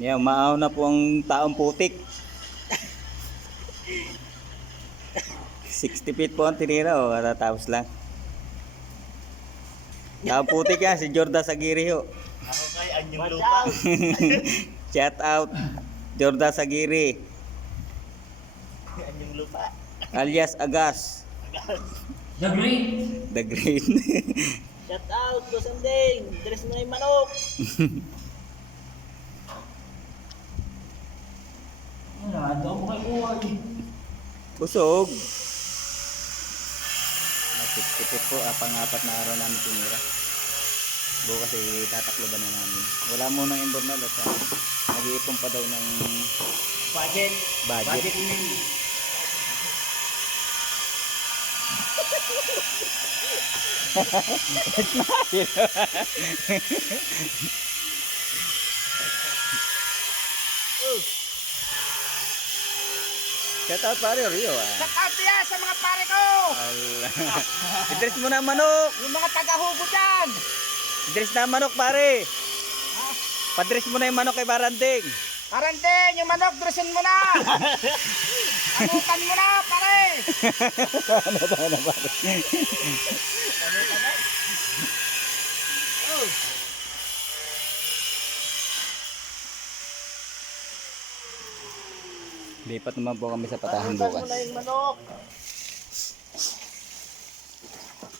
Yan, maaw na po ang taong putik. 60 feet po ang tinira o katatapos lang. Taong putik yan, si Jordan Sagiri ho. Ako kay Anyong Lupa. Shout out, Jordan Sagiri, Anyong Lupa. alias Agas, The Green. the Green. Shout out, Boss Anding. Dress mo na yung manok. Daw mo kay kuha eh. Busog. 60 feet po, ah, pang-apat na araw namin tinira. Bukas eh, tatakloban na namin. Wala munang imbornal at ah, nag-iipon pa daw ng Budget. budget. meal. Shout out pare Rio ah. Shout out yan sa mga pare ko. Idris mo na manok. Yung mga taga-hugo dyan. Idris na manok pare. Padres mo na yung manok kay Baranding. Parandin, yung manok, dressin mo na. Anutan mo na, pare. ano ba ano pare? Oh. Lipat naman po kami sa patahan mo bukas. na yung manok.